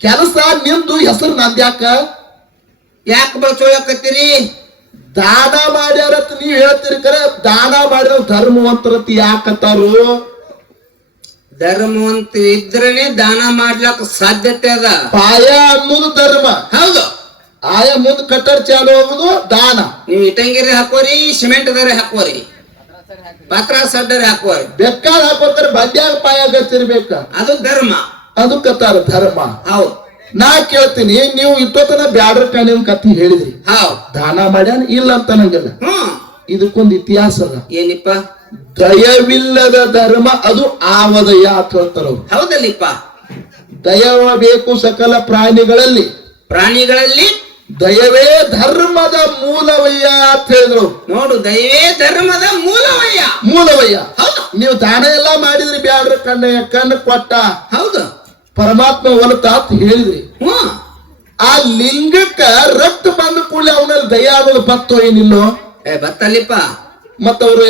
ಕೆಲಸ ನಿಂದು ಹೆಸರು ನಂದ್ಯಾಕ ಯಾಕೆ ಬಳಸೋಳಕತ್ತೀರಿ? ದಾನ ಮಾಡ್ಯಾರತ್ ನೀವ್ ಹೇಳ್ತೀರಿ ಕರೆ, ದಾನ ಮಾಡಿದ ಧರ್ಮವಂತರತಿ ಯಾಕತ್ತಾರು? ಧರ್ಮವಂತ ಇದ್ರನೆ ದಾನ ಮಾಡ್ಲಕ್ ಸಾಧ್ಯತೆ ಅದ. ಪಾಯ ಅನ್ನೋದು ಧರ್ಮ. ಹೌದು. ಆಯ ಮುಂದ್ ಕಟ್ಟಡ ಚಾಲು ಹೋಗುದು ದಾನ. ನೀವು ಇಟಂಗಿರಿ ಹಾಕೋರಿ, ಸಿಮೆಂಟ್ ದಾರೆ ಹಾಕೋರಿ, ಪಾತ್ರ ಸಡ್ಡರೆ ಹಾಕೋರಿ, ಬೇಕಾದ ಹಾಕೋತಾರೆ. ಬಂಡ್ಯಾಗ ಪಾಯ ಗತ್ತಿರ್ಬೇಕ, ಅದು ಧರ್ಮ. ಅದು ಕತ್ತಾರ ಧರ್ಮ. ಹೌದು. ನಾ ಕೇಳ್ತೀನಿ, ನೀವು ಇಟ್ಟೋತನ ಬ್ಯಾಡ್ರ ಕಾಣಿನ ಕತ್ತಿ ಹೇಳಿದ್ರಿ, ಹೌದು, ದಾನ ಮಾಡ್ಯಾನ ಇಲ್ಲ ಅಂತ ನಂಗಿಲ್ಲ. ಇದಕ್ಕೊಂದು ಇತಿಹಾಸ ಅದ. ಏನಿಪ್ಪ? ದಯವಿಲ್ಲದ ಧರ್ಮ ಅದು ಆವದಯ ಅಂತ ಹೇಳ್ತಾರ. ಹೌದಲ್ಲಿಪ್ಪ. ದಯವ ಬೇಕು ಸಕಲ ಪ್ರಾಣಿಗಳಲ್ಲಿ, ಪ್ರಾಣಿಗಳಲ್ಲಿ ದಯವೇ ಧರ್ಮದ ಮೂಲವಯ್ಯ ಅಂತ ಹೇಳಿದ್ರು. ನೋಡು, ದಯವೇ ಧರ್ಮದ ಮೂಲವಯ್ಯ. ಮೂಲವಯ್ಯ. ಹೌದು. ನೀವು ದಾನ ಎಲ್ಲಾ ಮಾಡಿದ್ರಿ, ಬ್ಯಾಡ್ರ ಕಣ್ಣು ಕೊಟ್ಟ, ಹೌದು, ಪರಮಾತ್ಮ ಹೊಲತ ಅಂತ ಹೇಳಿದ್ರಿ. ಆ ಲಿಂಗಕ್ಕ ರಕ್ತ ಬಂದ ಕೂಡಲೇ ಅವನಲ್ಲಿ ದಯ ಅನ್ನೋದು ಬತ್ತೋ ಏನಿಲ್ಲೋ? ಬತ್ತಲ್ಲಿಪ್ಪ. ಮತ್ತವ್ರು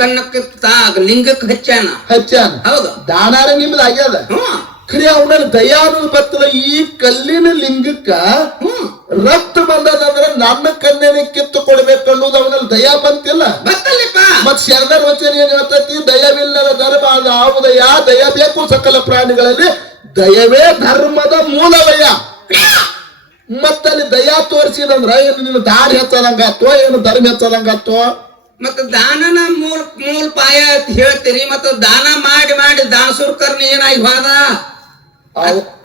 ಕಣ್ಣಕ್ಕೆ ಲಿಂಗಕ್ಕೆ ಹಚ್ಚಾನ. ಹೌದು. ದಾನಾರ ನಿಮ್ದು ಆಗ್ಯದ. ಖರೆ ಅವನಲ್ಲಿ ದಯ ಅನ್ನೋದು ಬತ್ತಲ್ಲ. ಈ ಕಲ್ಲಿನ ಲಿಂಗಕ್ಕ ರಕ್ತ ಬಂದದಂದ್ರ ನನ್ನ ಕಣ್ಣನೆ ಕಿತ್ತು ಕೊಡ್ಬೇಕು ಅನ್ನೋದು ಅವನಲ್ಲಿ ದಯ ಬಂತಿಲ್ಲ. ಮತ್ ಶರಣರ ವಚನ ಏನ್ ಹೇಳ್ತೈತಿ? ದಯವಿಲ್ಲದ ಧರ್ಮ ಅದು ಆವುದಯ, ದಯ ಬೇಕು ಸಕಲ ಪ್ರಾಣಿಗಳಲ್ಲಿ, ದಯವೇ ಧರ್ಮದ ಮೂಲವಯ್ಯ. ಮತ್ತಲ್ಲಿ ದಯಾ ತೋರಿಸಿದಂದ್ರ ಏನು ನೀನು ದಾನ ಹೆಚ್ಚದಂಗಾತೋ, ಏನು ಧರ್ಮ ಹೆಚ್ಚದಂಗಾತೋ? ಮತ್ತ ದಾನನ ಮೂಲ ಪಾಯ ಅಂತ ಹೇಳ್ತೀರಿ, ಮತ್ತ ದಾನ ಮಾಡಿ ಮಾಡಿ ದಾನಸೂರ್ಕರ್ನ ಏನಾಗಿ ಹೋದ?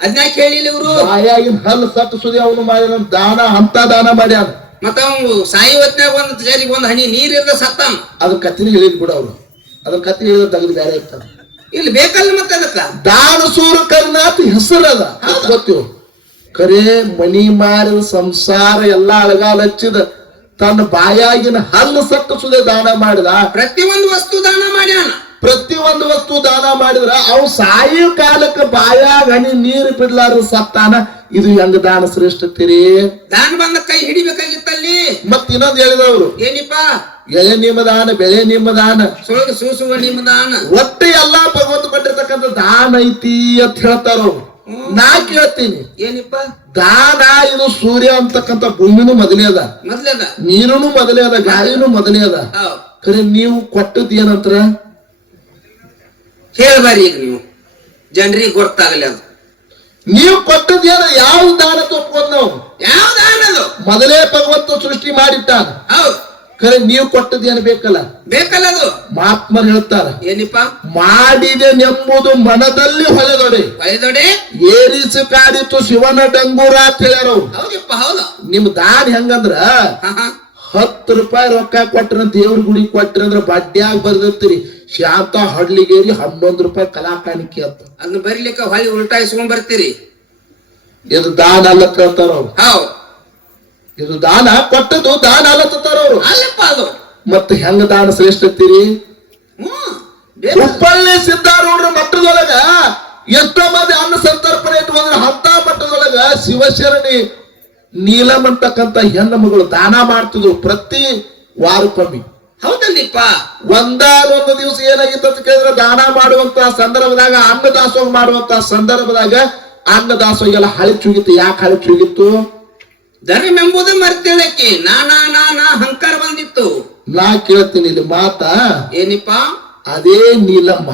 ಅದ್ನ ಕೇಳಿಲ್ಲ ಇವ್ರು. ಬಾಯಾಗಿನ ಹಲ್ಲು ಸತ್ತು ಸುದಿ ಅವನು ಮಾಡ್ಯಾನ ದಾನ, ಅಂತ ದಾನ ಮಾಡ್ಯಾನ. ಮತ್ತ ಅವ್ನು ಸಾಯಿ ಹೊತ್ನ್ಯಾಗ ಒಂದ್ ಹನಿ ನೀರಿಲ್ದ ಸತ್ತಾನ. ಅದ್ರ ಕತ್ತಿನ ಹೇಳಿದ್ ಬಿಡ ಅವ್ರು. ಅದ್ರ ಕತ್ತಿ ಹೇಳಿದ ತೆಗೆದು ಬೇರೆ ಇರ್ತಾರ. ಇಲ್ಲಿ ಬೇಕಲ್ಲ ಮತ್ತೆ ಅದಕ್ಕ ದಾನಸೂರಕರ್ನ ಅಂತ ಹೆಸರದ ಗೊತ್ತಿವು. ಕರೆ ಮನಿ ಮಾರಿದ ಸಂಸಾರ ಎಲ್ಲಾ ಅಳಗಾಲ ಹಚ್ಚಿದ ತನ್ನ ಬಾಯಾಗಿನ ಹಲ್ಲು ಸತ್ತು ಸುದೆ ದಾನ ಮಾಡಿದ. ಪ್ರತಿಯೊಂದು ವಸ್ತು ದಾನ ಮಾಡ್ಯಾನ. ಪ್ರತಿಯೊಂದು ವಸ್ತು ದಾನ ಮಾಡಿದ್ರ ಅವ್ ಸಾಯಿ ಕಾಲಕ್ಕೆ ಬಾಯಾಗ ಹನಿ ನೀರು ಬಿಡ್ಲಾರ ಸತ್ತಾನ. ಇದು ಹೆಂಗ ದಾನ ಶ್ರೇಷ್ಠತೀರಿ? ದಾನ ಬಂದ ಕೈ ಹಿಡಿಬೇಕಾಗಿತ್ತಲ್ಲಿ. ಮತ್ ಇನ್ನೊಂದ್ ಹೇಳಿದವ್ರು, ಏನಿಪ್ಪ? ಎಳೆ ನಿಮ್ಮ ದಾನ, ಬೆಳೆ ನಿಮ್ಮ ದಾನ, ಸೊಳಗ ಸೂಸುವ ನಿಮ್ಮ ದಾನ. ಒಟ್ಟೆ ಎಲ್ಲಾ ಭಗವಂತ ಕೊಟ್ಟಿರ್ತಕ್ಕಂಥ ದಾನ ಐತಿ ಅಂತ ಹೇಳ್ತಾರ ಅವ್ರು. ನಾ ಕೇಳ್ತೀನಿ, ಏನಿಪ್ಪ? ದಾನ ಇದು ಸೂರ್ಯ ಅಂತಕ್ಕಂಥ ಭೂಮಿನೂ ಮೊದಲೇ ಅದ, ನೀರುನು ಮೊದಲೇ ಅದ, ಗಾಳಿನೂ ಮೊದಲೇ ಅದ. ಖರೆ ನೀವು ಕೊಟ್ಟದ್ ಏನಂತರ ಹೇಳ್ಬಾರಿ. ಈಗ ನೀವು ಜನರಿಗೆ ಗೊತ್ತಾಗಲಿ ಅದು. ನೀವು ಕೊಟ್ಟದ್ ಏನ? ಯಾವ ದಾನ ತಪ್ಕೊಂಡ್ ನಾವು? ಯಾವ ದಾನ ಅದು? ಮೊದಲೇ ಭಗವಂತ ಸೃಷ್ಟಿ ಮಾಡಿಟ್ಟಾನ. ಹೌದು. ಖರೆ ನೀವು ಕೊಟ್ಟದ್ ಏನ್ ಬೇಕಲ್ಲ? ಬೇಕಲ್ಲ ಅದು. ಮಹಾತ್ಮರು ಹೇಳ್ತಾರ, ಏನಿಪ್ಪ? ಮಾಡಿದೆ ನೆಂಬುದು ಮನದಲ್ಲಿ ಹೊಳೆದೊಡೆ, ಏರಿಸಿ ಕಾಡಿತು ಶಿವನ ಡಂಗೂರ ಅಂತ ಹೇಳ್ಯಾರ ಅವ್ರು. ಹೌದಪ್ಪ, ಹೌದು. ನಿಮ್ ದಾನ ಹೆಂಗಂದ್ರ 10 ರೂಪಾಯಿ ರೊಕ್ಕ ಕೊಟ್ರ ದೇವ್ರ ಗುಡಿ ಕೊಟ್ರಿ ಅಂದ್ರ ಬಡ್ಡ್ಯಾಗ ಬರ್ದಿರ್ತೀರಿ ಶಾಂತ ಹಡ್ಲಿಗೇರಿ 11 ರೂಪಾಯಿ ಕಲಾಕಾಣಿಕೆ ಅಂತ. ಅದನ್ನ ಬರ್ಲಿಕ್ಕ ಹೊಳಿ ಉಲ್ಟಾ ಇಸ್ಕೊಂಡ್ ಬರ್ತೀರಿ. ಇದು ದಾನ ಅಲ್ಲತ್ತ ಹೇಳ್ತಾರ ಅವ್ರು. ಹೌದು. ಇದು ದಾನ, ಕೊಟ್ಟದ್ದು ದಾನ ಅಲ್ಲತ್ತಾರ ಅವ್ರು. ಅಲ್ಲಪ್ಪ ಅದು. ಮತ್ತೆ ಹೆಂಗ ದಾನ ಶ್ರೇಷ್ಠತೀರಿ? ಹುಬ್ಬಳ್ಳಿ ಸಿದ್ದಾರೂಢರ ಮಟ್ಟದೊಳಗ ಎಷ್ಟೋ ಮಂದಿ ಅನ್ನ ಸಂತರ್ಪಣೆ ಇಟ್ಕೊಂಡ್ರೆ ಅಂತ ಮಟ್ಟದೊಳಗ ಶಿವಶರಣಿ ನೀಲಂ ಅಂತಕ್ಕಂತ ಹೆಣ್ಣು ಮಗಳು ದಾನ ಮಾಡ್ತಿದ್ರು ಪ್ರತಿ ವಾರಕ್ಕೊಮ್ಮೆ. ಹೌದಲ್ಲಿಪ್ಪ. ಒಂದಾನೊಂದು ದಿವಸ ಏನಾಗಿತ್ತು ಅಂತ ಕೇಳಿದ್ರೆ, ದಾನ ಮಾಡುವಂತ ಸಂದರ್ಭದಾಗ, ಅನ್ನ ದಾಸೋಹ ಮಾಡುವಂತ ಸಂದರ್ಭದಾಗ ಅನ್ನ ದಾಸೋಹ ಎಲ್ಲ ಹಳಿಚುಗಿತ್ತು. ಯಾಕೆ ಹಳಿಚುಗಿತ್ತು? ಧರ್ಮ ಎಂಬುದು ಮರ್ತೇಳಕ್ಕೆ ನಾನಾ ಅಹಂಕಾರ ಬಂದಿತ್ತು. ನಾ ಕೇಳ್ತೀನಿ ಇಲ್ಲಿ ಮಾತ, ಏನಿಪ್ಪ? ಅದೇ ನೀಲಮ್ಮ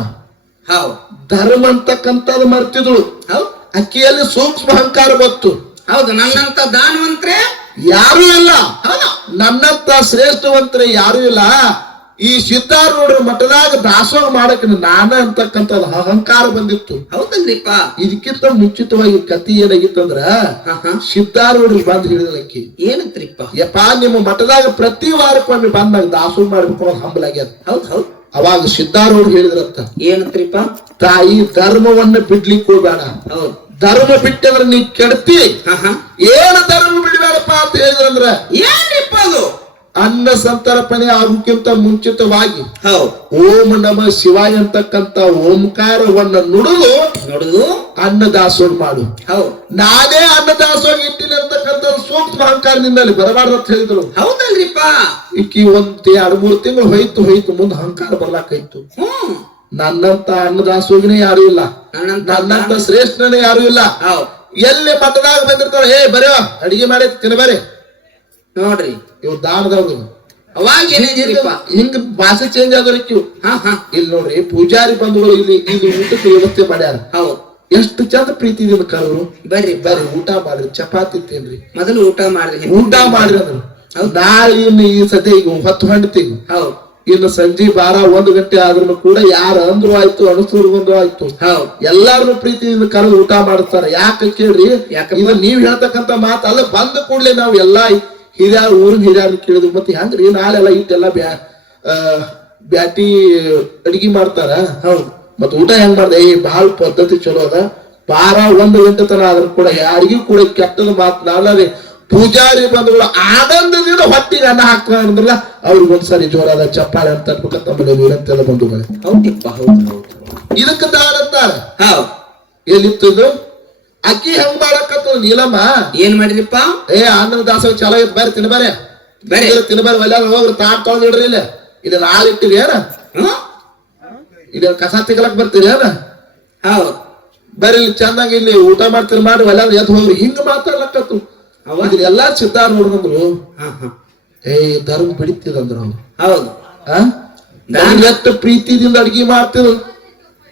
ಹೌದು ಧರ್ಮ ಅಂತಕ್ಕಂಥದ್ದು ಮರ್ತಿದ್ರು. ಹೌದು. ಅಕ್ಕಿಯಲ್ಲಿ ಸೂಕ್ಷ್ಮ ಅಹಂಕಾರ ಬಂತು. ಹೌದು. ನನ್ನಂತ ದಾನವಂತ್ರೆ ಯಾರು ಇಲ್ಲ, ಹೌದು. ನನ್ನಂತ ಶ್ರೇಷ್ಠವಂತ್ರೆ ಯಾರು ಇಲ್ಲ. ಈ ಸಿದ್ದಾರೂಢರ ಮಠದಾಗ ದಾಸೋಹ ಮಾಡಕ್ ನಾನ ಅಂತಕ್ಕಂಥದ್ದು ಅಹಂಕಾರ ಬಂದಿತ್ತು. ಹೌದಲ್ರಿಪ್ಪ. ಇದಕ್ಕಿಂತ ಮುಂಚಿತವಾಗಿ ಕತಿ ಏನಾಗಿತ್ತಂದ್ರ, ಸಿದ್ದಾರೂಢರಿಗೆ ಬಂದ್ ಹಿಡಿದಲಕ್ಕಿ ಏನಂತ್ರಿಪ್ಪ? ಯಪ್ಪಾ ನಿಮ್ಮ ಮಠದಾಗ ಪ್ರತಿ ವಾರಕ್ಕೊಮ್ಮೆ ಬಂದಾಗ ದಾಸೋಹ ಮಾಡ್ಬೇಕು ಅನ್ನೋದು ಹಂಬಲಾಗ್ಯದ. ಹೌದ್ ಹೌದು. ಅವಾಗ ಸಿದ್ದಾರೂಢರು ಹೇಳಿದ್ರಂತ, ಏನಂತ್ರಿಪ್ಪ? ತಾಯಿ ಧರ್ಮವನ್ನ ಬಿಡ್ಲಿಕ್ಕೆ ಹೋಗ್ಬೇಡ, ಹೌದು ಧರ್ಮ ಬಿಟ್ಟಂದ್ರ ನೀ ಕೆಡ್ತಿ. ಏನ ಧರ್ಮ ಬಿಡ್ಬೇಡಪ್ಪ ಅಂತ ಹೇಳಿದ್ರಂದ್ರ, ಏನ್ರಿಪ್ಪ ಅದು? ಅನ್ನ ಸಂತರ್ಪಣೆ ಆಗೋಕ್ಕಿಂತ ಮುಂಚಿತವಾಗಿ ಹೌದು ಓಂ ನಮ ಶಿವಾಯ ಅಂತಕ್ಕಂತ ಓಂಕಾರವನ್ನ ನುಡಿದು ಅನ್ನ ದಾಸೋಹ ಮಾಡು. ಹೌದು. ನಾನೇ ಅನ್ನ ದಾಸೋಹ ಇಟ್ಟಿನಿ ಅಂತಕ್ಕಂಥ ಸೂಕ್ಷ್ಮ ಅಹಂಕಾರದಿಂದ ಅಲ್ಲಿ ಬರಬಾರ್ದು ಅಂತ ಹೇಳಿದ್ರು. ಹೌದಲ್ರಿಪ್ಪ. ಇಕ್ಕಿ 1-2-3 ತಿಂಗಳು ಹೋಯ್ತು ಮುಂದೆ ಅಹಂಕಾರ ಬರ್ಲಾಕಾಯ್ತು. ನನ್ನಂತ ಅನ್ನದಾಸೋಗಿನೇ ಯಾರು ಇಲ್ಲ, ನನ್ನಂತ ನನ್ನಂತ ಶ್ರೇಷ್ಠನೇ ಯಾರು ಇಲ್ಲ. ಹೌದ್ ಎಲ್ಲಿ ಮಠದಾಗ ಬಂದಿರ್ತಾರ, ಏ ಬರೋ ಅಡಿಗೆ ಮಾಡಿ ತಿನ್ನಬಾರಿ, ನೋಡ್ರಿ ಇವ್ ದಾನದವ್ರು ಅವಾಗ ಏನಿದ್ರಿಪ್ಪ ಹಿಂಗ ಭಾಷೆ ಚೇಂಜ್ ಆಗೋರಿಕ್ ಇವ್. ಹಾ ಹಾ ಇಲ್ಲಿ ನೋಡ್ರಿ ಪೂಜಾರಿ ಬಂಧುಗಳು ಇಲ್ಲಿ ಇಲ್ಲಿ ಊಟಕ್ಕೆ ವ್ಯವಸ್ಥೆ ಮಾಡ್ಯಾರ. ಹೌದ್ ಎಷ್ಟು ಚಂದ ಪ್ರೀತಿದಿಂದ ಕರೆದ್ರು, ಬರ್ರಿ ಬರ್ರಿ ಊಟ ಮಾಡ್ರಿ, ಚಪಾತಿ ತಿನ್ರಿ, ಮೊದಲು ಊಟ ಮಾಡ್ರಿ, ಊಟ ಮಾಡ್ರಿ ಅಂದ್ರು. ನಾಳೆ ಇನ್ನು ಈ ಸದ್ಯ ಈಗ ಹೊತ್ತು ಹೊಂಡ್ತೀವಿ, ಹೌದ್ ಇನ್ನು ಸಂಜೆ 12-1 ಗಂಟೆ ಆದ್ರೂ ಕೂಡ ಯಾರು ಅಂದ್ರು ಆಯ್ತು ಅನುಸೂರು ಬಂದ್ರು ಆಯ್ತು, ಹೌದ್ ಎಲ್ಲಾರು ಪ್ರೀತಿಯಿಂದ ಕರೆದು ಊಟ ಮಾಡಿಸ್ತಾರ. ಯಾಕೆ ಕೇಳ್ರಿ, ಯಾಕಪ್ಪ? ಇದು ನೀವ್ ಹೇಳ್ತಕ್ಕಂತ ಮಾತು ಅಲ್ಲ. ಬಂದ ಕೂಡ್ಲೆ ನಾವ್ ಎಲ್ಲಾ ಹಿರಿಯಾರ ಊರಿನ ಹಿರಿಯಾರ ಕೇಳಿದ್ವಿ, ಮತ್ತೆ ಹೆಂಗ್ರಿ ನಾಳೆಲ್ಲ ಇಟ್ಟೆಲ್ಲ ಬ್ಯಾಟಿ ಅಡಿಗೆ ಮಾಡ್ತಾರ, ಹೌದ್ ಮತ್ ಊಟ ಹೆಂಗ್ ಮಾಡ್ದೆ, ಬಹಳ ಪದ್ಧತಿ ಚಲೋ ಅದ. 12-1 ಗಂಟೆ ತನ ಆದ್ರೂ ಕೂಡ ಯಾರಿಗೂ ಕೂಡ ಕೆಟ್ಟದ ಮಾತನಾಡಲಾರಿ ಪೂಜಾರಿ ಬಂಧುಗಳು ಆನಂದದಿಂದ ಹೊಟ್ಟಿಗೆ ಅನ್ನ ಹಾಕ್ತಾರ ಅಂದ್ರಲ್ಲ, ಅವ್ರಿಗೊಂದ್ಸರಿ ಜೋರಾದ ಚಪ್ಪಾಳೆ ಅಂತ ಅನ್ಬೇಕಂತ ನಮ್ಮಲ್ಲಿ ವಿನಂತಿಯಲ್ಲ ಬಂಧುಗಳೇ. ಹೌದಿಪ್ಪ ಹೌದ್ ಹೌದ್ ಇದಕ್ಕೆ ದಾನ ಅಂತಾರೆ. ಹೌದ್ ಎಲ್ಲಿತ್ತು ಅಕ್ಕಿ ಹೆಂಗ್ ಮಾಡಕತ್ತ ನೀಲಮ್ಮ, ಏನ್ ಮಾಡಿರಿಪ್ಪ? ಆಂಧ್ರ ದಾಸ ಚಲೋ ಇತ್ತು, ಬರ್ರಿ ತಿನ್ಬಾರೆ ಬರ್ರಿ ತಿನ್ಬಾರಿ, ಒಲ್ಲ ಹೋಗ್ರಿ ತಾಟ್ ತೊಗೊಂಡಿಡ್ರಿ. ಇಲ್ಲ ಇದು ನಾಳೆ ಇಟ್ಟಿರಿ ಏನ, ಇದ ಕಸ ತಿಗ್ಲಕ್ ಬರ್ತೀರಿ ಏನ, ಹೌದ್ ಬರ್ರಿ ಇಲ್ಲಿ ಚಂದಾಗಿ ಇಲ್ಲಿ ಊಟ ಮಾಡ್ತೀರಿ ಮಾಡಿ ಒಲ್ಲ ಎದ್ ಹೋಗ್ರಿ. ಹಿಂಗ ಮಾತಾಡ್ಲಕತ್ತು. ಎಲ್ಲಾ ಸಿದ್ಧಾರ್ ನೋಡಿದ್ರು, ಹಾ ಹಾ ಧರ್ಮ ಬಿಡಿತಿದಂದ್ರು ಅವ್ರು. ಹೌದು ಎಷ್ಟು ಪ್ರೀತಿದಿಂದ ಅಡ್ಗಿ ಮಾಡ್ತಿದ್ರು,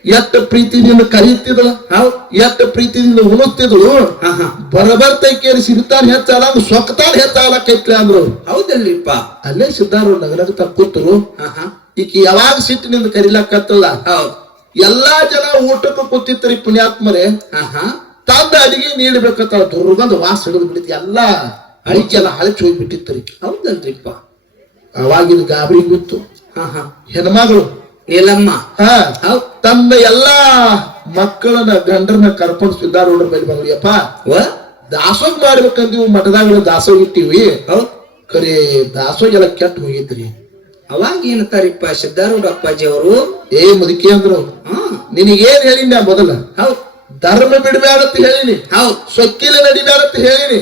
ಎಷ್ಟು ಪ್ರೀತಿದಿಂದ ಕರೀತಿದ್ರು, ಎಷ್ಟು ಪ್ರೀತಿದಿಂದ ಉಣಿಸ್ತಿದ್ರು. ಬರಬರ್ತೈಕೇರಿ ಸಿಗ್ತಾನ ಹೆಚ್ಚಾಗ ಸೊಕ್ತಾನ ಹೆಚ್ಚಾಗಲಕ್ಕೈತ್ಲಿ ಅಂದ್ರು. ಹೌದಲ್ರಿಪ್ಪ. ಅಲ್ಲೇ ಸಿದ್ಧಾರು ನಗನಗ ಕೂತರು. ಈಕಿ ಯಾವಾಗ ಸಿಟ್ಟಿನಿಂದ ಕರಿಲಕ್ಕತ್ತಲ್ಲ, ಎಲ್ಲಾ ಜನ ಊಟಕ್ಕೆ ಕೂತಿತ್ತರಿ ಪುಣ್ಯಾತ್ಮರೇ. ತಂದ ಅಡಿಗೆ ನೀಡಬೇಕಂತ ದುರ್ಗಂಧ ವಾಸ ಹಿಡಿದು ಬಿಡಿತಿ, ಎಲ್ಲಾ ಅಡಿಗೆಲ್ಲ ಹಳಚಿ ಹೋಗ್ಬಿಟ್ಟಿತ್ತರಿ. ಹೌದಲ್ರಿಪ್ಪ. ಅವಾಗಿನ ಗಾಬರಿ ಬಿತ್ತು. ಹೆಣ್ಮಗಳು ನೀಲಮ್ಮ ತನ್ನ ಎಲ್ಲಾ ಮಕ್ಕಳನ್ನ ಗಂಡರನ್ನ ಕರ್ಕೊಂಡು ಸಿದ್ಧಾರೂಢರ ಮೇಲೆ ಬಂದ್ರು. ಯಪ್ಪ ದಾಸೋಗ್ ಮಾಡ್ಬೇಕಂದಿವು, ಮಠದಾಗ ದಾಸೋಗ್ ಇಟ್ಟಿವಿ, ಖರೆ ದಾಸೋಗ್ ಎಲ್ಲ ಕೆಟ್ಟ ಹೋಗಿದ್ರಿ. ಅವಾಗ ಏನಂತಾರಿಪ್ಪ ಸಿದ್ಧಾರೂಢ ಅಪ್ಪಾಜಿ ಅವರು? ಮುದುಕಿ ಅಂದ್ರು, ನಿನಗೇನ್ ಹೇಳಿನ ಮೊದಲ, ಧರ್ಮ ಬಿಡಬೇಡಂತ ಹೇಳಿನಿ, ಸೊಕ್ಕಿಲ ನಡಿಬೇಡಂತ ಹೇಳಿನಿ,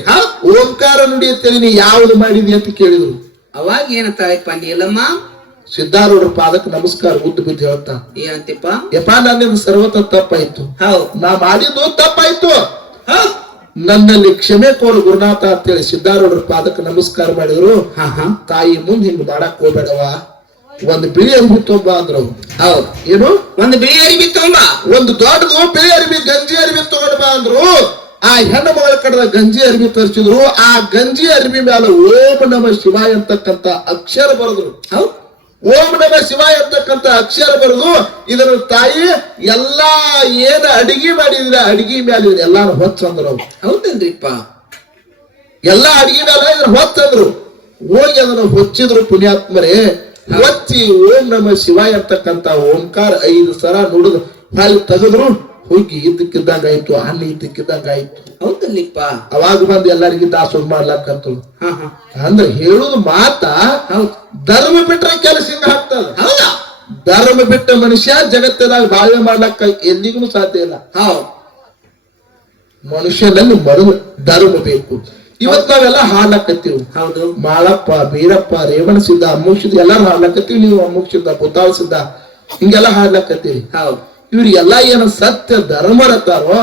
ಓಂಕಾರ ನುಡಿ ಅಂತ ಹೇಳಿನಿ, ಯಾವ್ದು ಮಾಡಿದಿ ಅಂತ ಕೇಳಿದ್ರು. ಅವಾಗ ಏನಂತಾರಿಪ್ಪ ನೀಲಮ್ಮ? ಸಿದ್ಧಾರೂಢರ ಪಾದಕ್ಕೆ ನಮಸ್ಕಾರ ಉದ್ದು ಬಿದ್ದು ಹೇಳ್ತಾ, ಏನಂತಿಪ್ಪ? ಯಪ್ಪ ನನ್ನಿಂದ ಸರ್ವತ ತಪ್ಪಾಯ್ತು, ನಾ ಮಾಡಿದ್ದು ತಪ್ಪಾಯ್ತು, ನನ್ನಲ್ಲಿ ಕ್ಷಮೆ ಕೋರು ಗುರುನಾಥ ಅಂತೇಳಿ ಸಿದ್ಧಾರೂಢರ ಪಾದಕ್ಕೆ ನಮಸ್ಕಾರ ಮಾಡಿದ್ರು. ತಾಯಿ ಮುಂದೆ ಹಿಂಗ್ ಮಾಡಕ್ ಹೋಗ್ಬೇಡವ, ಒಂದು ಬಿಳಿ ಅರಿವಿ ತೊಂಬ ಅಂದ್ರು. ಏನು? ಒಂದು ಬಿಳಿ ಅರಿವಿ ತೊಂಬ, ಒಂದು ದೊಡ್ಡದು ಬಿಳಿ ಅರಿವಿ ಗಂಜಿ ಅರಿವಿ ತಗೊಂಡ್ ಬಾ ಅಂದ್ರು. ಆ ಹೆಣ್ಣು ಮಗಳ ಕಡೆದ ಗಂಜಿ ಅರಿವಿ ತರಿಸಿದ್ರು. ಆ ಗಂಜಿ ಅರಿವಿ ಮೇಲೆ ಓಂ ನಮ ಶಿವಾಯ ಅಂತಕ್ಕಂತ ಅಕ್ಷರ ಬರೆದ್ರು. ಓಂ ನಮ ಶಿವಾಯ ಅಂತಕ್ಕಂತ ಅಕ್ಷರ ಬರೆದು ಇದರ ತಾಯಿ ಎಲ್ಲಾ ಏನ ಅಡಿಗೆ ಮಾಡಿದ್ರ ಅಡಿಗೆ ಮೇಲೆ ಎಲ್ಲಾರು ಹೊಚ್ಚಂದ್ರು. ಹೌದಲ್ರಿಪ್ಪ. ಎಲ್ಲಾ ಅಡಿಗೆ ಮೇಲೆ ಇದ್ರ ಹೊಚ್ಚಂದ್ರು. ಹೋಗಿ ಅದನ್ನು ಹೊಚ್ಚಿದ್ರು ಪುಣ್ಯಾತ್ಮರೇ. ಹೊಚ್ಚಿ ಓಂ ನಮ ಶಿವಾಯ ಅಂತಕ್ಕಂತ ಓಂಕಾರ 5 ಸಲ ನುಡಿದು ಅಲ್ಲಿ ತೆಗೆದ್ರು. ಹೋಗಿ ಇದ್ದಕ್ಕಿದ್ದಂಗ ಆಯ್ತು, ಅನ್ನ ಇದ್ದಕ್ಕಿದ್ದಂಗ ಆಯ್ತು. ಹೌದಲ್ಲಿಪ್ಪ. ಅವಾಗ ಬಂದು ಎಲ್ಲರಿಗೂ ದಾಸೋಹ ಮಾಡ್ಲಕ್ಕಂತ ಅಂದ್ರೆ ಹೇಳುದು ಮಾತ. ಧರ್ಮ ಬಿಟ್ರೆ ಕೆಲಸ ಹಿಂಗ ಆಗ್ತದ. ಧರ್ಮ ಬಿಟ್ಟ ಮನುಷ್ಯ ಜಗತ್ತಿನಾಗ ಬಾಳ್ವೆ ಮಾಡ್ಲಕ್ಕ ಎಂದಿಗೂ ಸಾಧ್ಯ ಇಲ್ಲ. ಮನುಷ್ಯನಲ್ಲಿ ಮೊದಲು ಧರ್ಮ ಬೇಕು. ಇವತ್ ನಾವೆಲ್ಲ ಹಾಡ್ಲಕ್ಕತ್ತೀವಿ. ಹೌದು. ಮಾಳಪ್ಪ, ಬೀರಪ್ಪ, ರೇವಣ ಸಿದ್ಧ, ಅಮ್ಮುಕ್ ಸಿದ್ಧ ಎಲ್ಲಾರು ಹಾಡ್ಲಕ್ಕತ್ತೀವಿ. ನೀವು ಅಮ್ಮುಕ್ ಸಿದ್ಧ, ಬುತ್ತಾಳ ಸಿದ್ಧ ಹಿಂಗೆಲ್ಲ ಹಾಡ್ಲಕ್ಕತ್ತೀರಿ. ಇವ್ರಿಗೆಲ್ಲ ಏನ ಸತ್ಯ ಧರ್ಮರತಾರೋ,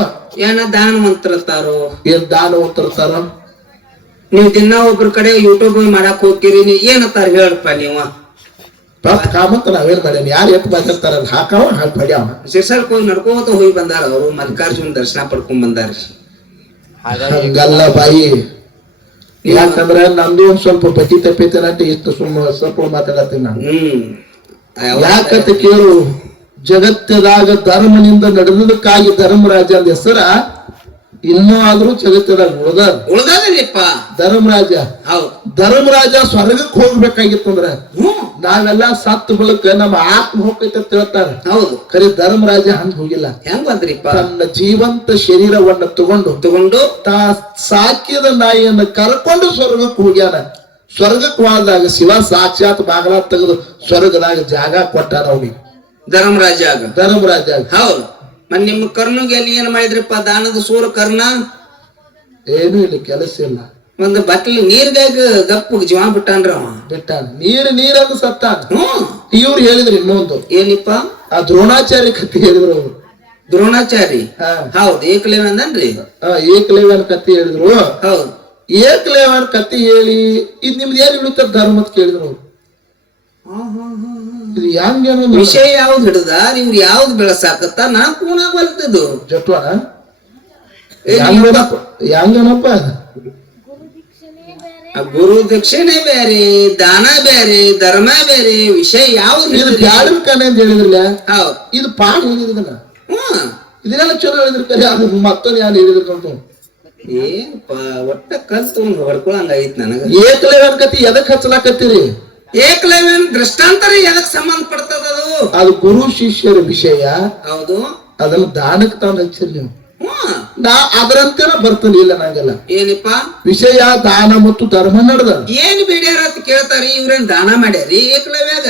ಏನ ದಾನವಂತರತಾರೋ? ಏನ್ ದಾನವಂತರತಾರ? ನೀವ್ ದಿನ ಒಬ್ರ ಕಡೆ ಯೂಟ್ಯೂಬ್ ಮಾಡಕ್ ಹೋಗ್ತೀರಿ, ನೀ ಏನಂತಾರ ಹೇಳಪ್ಪ ನೀವು? ಕಾಮಂತ ನಾವೇನ್ ಮಾಡ್ಯಾನ, ಯಾರು ಎತ್ ಮಾತಾಡ್ತಾರ ಹಾಕಾವ ಹಾಕಿ ಪಡ್ಯಾವ. ಶಿರ್ಸಲ್ಕ್ ಹೋಗಿ ನಡ್ಕೋತ ಹೋಗಿ ಬಂದಾರ ಅವರು. ಮಲ್ಲಿಕಾರ್ಜುನ್ ದರ್ಶನ ಪಡ್ಕೊಂಡ್ ಬಂದಾರ. ಹಂಗಲ್ಲ ಬಾಯಿ, ಯಾಕಂದ್ರ ನಂದು ಒಂದ್ ಸ್ವಲ್ಪ ಬಟ್ಟಿ ತಪ್ಪೈತೇನಂತ ಇಷ್ಟು ಸ್ವಲ್ಪ ಮಾತಾಡತ್ತೀನಿ ನಾನು. ಯಾಕಂತ ಕೇಳು, ಜಗತ್ತದಾಗ ಧರ್ಮನಿಂದ ನಡೆದಕ್ಕಾಗಿ ಧರ್ಮರಾಜ ಅಂದ ಹೆಸರ ಇನ್ನೂ ಆದ್ರೂ ಜಗತ್ತದಾಗ ಉಳ್ದಪ್ಪ ಧರ್ಮರಾಜ. ಧರ್ಮರಾಜ ಸ್ವರ್ಗಕ್ಕೆ ಹೋಗ್ಬೇಕಾಗಿತ್ತಂದ್ರ ನಾವೆಲ್ಲ ಸತ್ತು ಬಳಕ ನಮ್ಮ ಆತ್ಮ ಹೋಗ್ತೈತೆ ಅಂತ ಹೇಳ್ತಾರೆ. ಖರೆ ಧರ್ಮರಾಜ ಹಂಗ ಹೋಗಿಲ್ಲ. ಹೆಂಗ್ ಬಂದ್ರಿಪ್ಪ? ತನ್ನ ಜೀವಂತ ಶರೀರವನ್ನ ತಗೊಂಡು ತಾ ಸಾಕಿದ ನಾಯಿಯನ್ನ ಕರ್ಕೊಂಡು ಸ್ವರ್ಗಕ್ಕೆ ಹೋಗ್ಯಾನ. ಸ್ವರ್ಗಕ್ಕೆ ಹೋದಾಗ ಶಿವ ಸಾಕ್ಷಾತ್ ಬಾಗಲ ತೆಗೆದು ಸ್ವರ್ಗದಾಗ ಜಾಗ ಕೊಟ್ಟಾನ ಅವನಿಗೆ. ಧರ್ಮರಾಜ ಹೌದು. ಮತ್ ನಿಮ್ಮ ಕರ್ಣಗೆ ಅಲ್ಲಿ ಏನ್ ಮಾಡಿದ್ರಿಪ್ಪ? ದಾನದ ಸೂರ ಕರ್ಣ ಏನು ಇಲ್ಲ, ಕೆಲಸ ಇಲ್ಲ. ಒಂದು ಬಟ್ಲಿ ನೀರ್ಗಾಗ ಗಪ್ಪು ಜೀವ ಬಿಟ್ಟಾನ್ರಿ ಅವ. ಬಿಟ್ಟ ನೀರಂಗ ಸತ್ತ. ಇವ್ರು ಹೇಳಿದ್ರು ಇನ್ನೊಂದು ಏನಿಪ್ಪ ಆ ದ್ರೋಣಾಚಾರ್ಯ ಕಥೆ ಹೇಳಿದ್ರು ಅವ್ರು. ದ್ರೋಣಾಚಾರಿ ಹಾ. ಹೌದ್ ಏಕಲೇವನ್ರಿ. ಏಕಲೇವನ್ ಕಥೆ ಹೇಳಿದ್ರು. ಹೌದ್ ಏಕಲೇವನ್ ಕಥೆ ಹೇಳಿ ಇದ್ ನಿಮ್ದು ಏನ್ ಇಳಿತ ಧರ್ಮ ಅಂತ ಕೇಳಿದ್ರು ಅವ್ರು. ಇದು ಹೆಂಗೇನೋ ವಿಷಯ ಯಾವ್ದು ಹಿಡ್ದ ಇವ್ರು ಯಾವ್ದು ಬೆಳಸಾಕತ್ತ ನಾ ಕೂನಾಗ ಬಲ್ತಿದ್ದು ಜಟ್ವಾಣ ಹೆಂಗೇನಪ್ಪ ಗುರು ದಕ್ಷಿಣೆ ಬೇರೆ ದಾನ ಬೇರೆ ಧರ್ಮ ಬೇರೆ ವಿಷಯ ಯಾವ್ದು ಇದು ಬ್ಯಾಡನ್ ಕನೆ ಅಂತ ಹೇಳಿದ್ರಲ್ಲ. ಹೌದ್ ಇದು ಪಾಡ್ ಹೇಳಿದ್ರಲ್ಲ. ಹ್ಮ್ ಇದನ್ನೆಲ್ಲ ಚಲೋ ಹೇಳಿದ್ರು ಕರೆ ಅದು ಮತ್ತೊಂದು ಯಾರು ಹೇಳಿದ್ರು ಅಂತ. ಏನಪ್ಪ ಒಟ್ಟ ಕಲ್ತು ಹೊಡ್ಕೊಳಂಗ ಐತ್ ನನಗ. ಏಕಲೇವನ್ ಕತಿ ಎದಕ್ ಹಚ್ಚಲಾಕತ್ತೀರಿ? ಏಕಲವ್ಯನ ದೃಷ್ಟಾಂತರ ಎದಕ್ ಸಂಬಂಧ ಪಡ್ತದ ಅದು ಗುರು ಶಿಷ್ಯರ ವಿಷಯ. ಹೌದು ಅದನ್ನ ದಾನಕ್ಕೆ ತಂದು ಹಚ್ಚಿರಿ ನೀವು. ನಾ ಅದರಂತೆನ ಬರ್ತಾನೆ ಇಲ್ಲ ನಂಗೆಲ್ಲ. ಏನಿಪ್ಪ ವಿಷಯ ದಾನ ಮತ್ತು ಧರ್ಮ ನಡೆದ ಏನ್ ಬೇಡ್ಯಾರ ಅಂತ ಕೇಳ್ತಾರಿ. ಇವ್ರೇನ್ ದಾನ ಮಾಡ್ಯಾರಿ ಏಕಲವ್ಯಾಗ?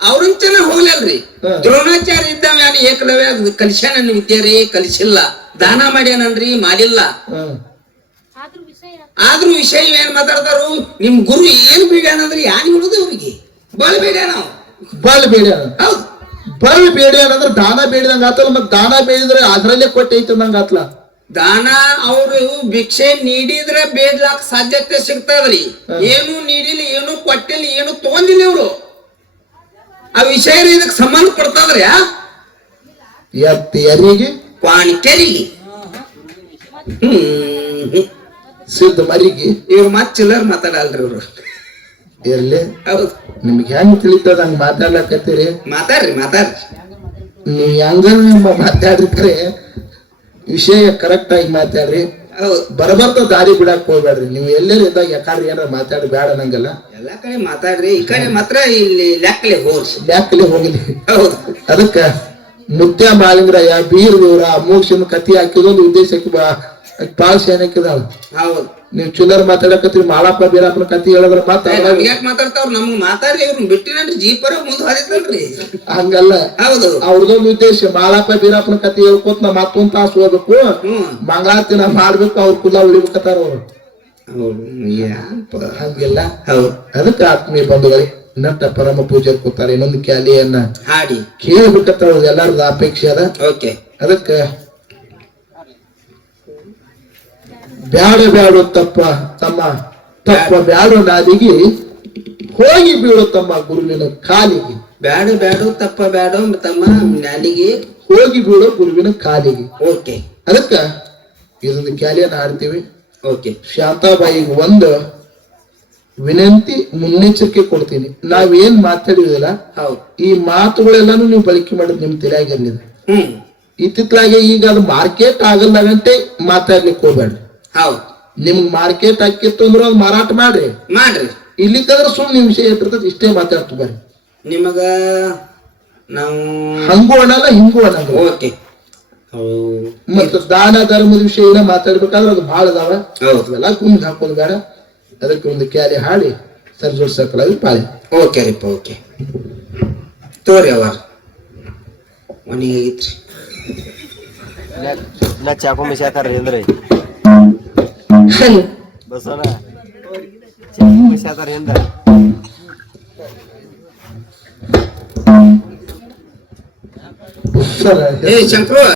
ಅವ್ರನ್ ಚೆನ್ನಾಗ್ ಹೋಗ್ಲಲ್ರಿ. ದ್ರೋಣಾಚಾರ್ಯ ಇದ್ದಾವ ಯಾರು ಏಕಲವ್ಯ ಕಲಿಸ್ಯಾನ ವಿದ್ಯಾರಿ ಕಲಿಸಿಲ್ಲ. ದಾನ ಮಾಡ್ಯಾನನ್ರಿ ಮಾಡಿಲ್ಲ. ಆದ್ರೂ ವಿಷಯ ಏನ್ ಮಾತಾಡ್ತಾರು? ನಿಮ್ ಗುರು ಏನ್ ಬೇಡ್ಯಾನಂದ್ರಿ ಯಾನ್ ಹೇಳುದು ಅವ್ರಿಗೆ? ಬಲ್ ಬೇಡ್ಯಾನ ಬಲ್ ಬೇಡ. ಹೌದು ಬಲ್ ಬೇಡ ಅಂದ್ರೆ ದಾನ ಬೇಡಿದಂಗ ಆತಲ್ಲ. ಮತ್ ದಾನ ಬೇಡಿದ್ರೆ ಅದ್ರಲ್ಲೇ ಕೊಟ್ಟೈತೆ ನಂಗ ಆತ್ಲ. ದಾನ ಅವರು ಭಿಕ್ಷೆ ನೀಡಿದ್ರೆ ಬೇಡ್ಲಾಕ್ ಸಾಧ್ಯತೆ ಸಿಗ್ತದ್ರಿ. ಏನು ನೀಡಿಲ್ಲ ಏನು ಕೊಟ್ಟಿಲ್ಲ ಏನು ತಗೊಂಡಿಲ್ಲ ಇವ್ರು. ಆ ವಿಷಯ ಇದಕ್ ಸಂಬಂಧ ಪಡ್ತದ್ರಿ. ಯಾರಿಗೆ? ಕ್ವಾಣಿಕೆರಿಗೆ ಸಿದ್ಧ ಮರಿಗೆ ಇವ್ರು ಮತ್ ಚಿಲ್ಲರ್ ಮಾತಾಡಲ್ರಿ ಇವ್ರು. ಇರ್ಲಿ ಹೌದು ನಿಮ್ಗೆ ಹೆಂಗ್ ತಿಳಿತದ ಹಂಗ ಮಾತಾಡ್ಲಕತ್ತೀರಿ. ಮಾತಾಡ್ರಿ ಮಾತಾಡ್ರಿ ನೀವ್ ಹೆಂಗ ಮಾತಾಡ್ರಿ ಖರೆ ವಿಷಯ ಕರೆಕ್ಟ್ ಆಗಿ ಮಾತಾಡ್ರಿ. ಹೌದು ಬರಬರ್ತ ದಾರಿ ಬಿಡಾಕ್ ಹೋಗ್ಬೇಡ್ರಿ. ನೀವು ಎಲ್ಲರೂ ಇದ್ದಾಗ ಯಾಕಾದ್ರೆ ಏನಾರ ಮಾತಾಡಿ ಬೇಡ ನಂಗಲ್ಲ. ಎಲ್ಲಾ ಕಡೆ ಮಾತಾಡ್ರಿ. ಈ ಕಡೆ ಮಾತ್ರ ಇಲ್ಲಿ ಲೆಕ್ಕಲೆ ಹೋರ್ಸಿ ಬ್ಯಾಕಲ್ಲಿ ಹೋಗಲಿ. ಹೌದು ಅದಕ್ಕ ಮುತ್ಯ ಮಾಲಿಂಗ್ರಯ್ಯ ಬೀರ್ ದೇವ್ರ ಮೋಕ್ಷನ ಕತಿ ಹಾಕಿದೊಂದು ಉದ್ದೇಶಕ್ಕೆ ಬಾಳ್ ಶಾನಕ್ಕಿದಾಳ. ಹೌದು ನೀವ್ ಚಿಲ್ಲರ್ ಮಾತಾಡಕತ್ರಿ ಮಾಳಪ್ಪ ಬೀರಪ್ಪನ ಕತಿ ಹೇಳಿದ್ರ ಯಾಕೆ ಮಾತಾಡ್ತಾವ್ರ? ನಮ್ಗ್ ಮಾತಾಡ್ರಿ ಇವ್ರನ್ನ ಬಿಟ್ಟಿನನ್ರಿ ಜೀಪರ ಮುಂದ್ ಹಾರಿತಲ್ರಿ. ಹಂಗಲ್ಲ. ಹೌದು ಅವ್ರದೊಂದು ಉದ್ದೇಶ ಮಾಳಪ್ಪ ಬೀರಪ್ಪನ ಕತಿ ಹೇಳ್ಕೊತ ನಾ ಮತ್ತೊಂದ್ ತಾಸು ಹೋಗ್ಬೇಕು ಮಂಗಳಾರತಿ ನಾ ಮಾಡ್ಬೇಕು ಅವ್ರ ಕುಲ ಉಳಿಬೇಕತ್ತಾರ ಅವ್ರು. ಹಂಗಿಲ್ಲ. ಹೌದು ಅದಕ್ಕೆ ಆತ್ಮೀಯ ಬಂಧುಗಳೇ ನಟ್ಟ ಪರಮ ಪೂಜೆ ಕೂತಾರೆ. ಇನ್ನೊಂದು ಕ್ಯಾಲಿಯನ್ನ ಹಾಡಿ ಕೇಳ್ಬೇಕತ್ತ ಎಲ್ಲಾರ್ದು ಅಪೇಕ್ಷೆ ಅದ. ಓಕೆ ಅದಕ್ಕ ಬ್ಯಾಡ ಬ್ಯಾಡು ತಪ್ಪ ತಮ್ಮ ತಪ್ಪ ಬ್ಯಾಡು ನಾಲಿಗೆ ಹೋಗಿ ಬೀಳು ತಮ್ಮ ಗುರುವಿನ ಕಾಲಿಗೆ. ಬ್ಯಾಡು ಬ್ಯಾಡು ತಪ್ಪ ಬ್ಯಾಡು ತಮ್ಮ ನಾಲಿಗೆ ಹೋಗಿ ಬೀಳು ಗುರುವಿನ ಕಾಲಿಗೆ. ಓಕೆ ಅದಕ್ಕ ಇದೊಂದು ಕ್ಯಾಲಿಯನ್ನ ಹಾಡ್ತೀವಿ. ಓಕೆ ಶಾಂತಾಬಾಯಿಗೆ ಒಂದು ವಿನಂತಿ ಮುನ್ನೆಚ್ಚರಿಕೆ ಕೊಡ್ತೀನಿ. ನಾವೇನ್ ಮಾತಾಡಿದಿಲ್ಲ ಹೌದು ಈ ಮಾತುಗಳೆಲ್ಲಾನು ನೀವು ಬಳಕೆ ಮಾಡಿದ್ ನಿಮ್ ತಲೆಯಾಗಿರ್ಲಿದೆ. ಇತ್ತಿತ್ತಲಾಗೆ ಈಗ ಅದು ಮಾರ್ಕೆಟ್ ಆಗಲ್ಲಾಗಂತೆ ಮಾತಾಡ್ಲಿಕ್ಕೆ ಹೋಗ್ಬೇಡ್ರಿ. ಹೌದು ನಿಮ್ಗ್ ಮಾರ್ಕೆಟ್ ಹಾಕಿತ್ತು ಅಂದ್ರೆ ಅದು ಮಾರಾಟ ಮಾಡ್ರಿ ಮಾಡ್ರಿ. ಇಲ್ಲಿಕ್ಕಂದ್ರೆ ಸುಮ್ ನಿಮ್ ವಿಷಯ ಇಟ್ಟಿರ್ತದ ಇಷ್ಟೇ ಮಾತಾಡ್ತು ಬರ್ರಿ. ನಿಮಗ ನಾವು ಹಂಗೂ ಅನ್ನಲ್ಲ ಹಿಂಗೂ ಅನ್ನಲ್ಲ. ಓಕೆ ಮತ್ತ ದಾನ ಧರ್ಮದ ವಿಷಯ ಏನ ಮಾತಾಡ್ಬೇಕಾದ್ರೆ ಅದು ಬಹಳ ಅದಾವ. ಅವೆಲ್ಲ ಗುಂಡ್ ಹಾಕೋದು ಬೇಡ. ಅದಕ್ಕೆ ಒಂದು ಕ್ಯಾಲಿ ಹಾಡಿ ಸರ್ಜೋಡ್ ಸಕಲಾಗಿ ಪಾಳಿ. ಓಕೆ ರೀಪ ಓಕೆ ತೋರಿ ಅವರ ಮನಿ ಹೇಗಿತ್ರಿ? ನಾ ಚಾಕು ಮಿಸಾತಾರ್ರಿ ಅಂದ್ರೆ ಬಸವನ ಚಾಕು ಮಿಸಾತಾರ ಎಂದ ಸರ್ ಏ ಶಂಕರು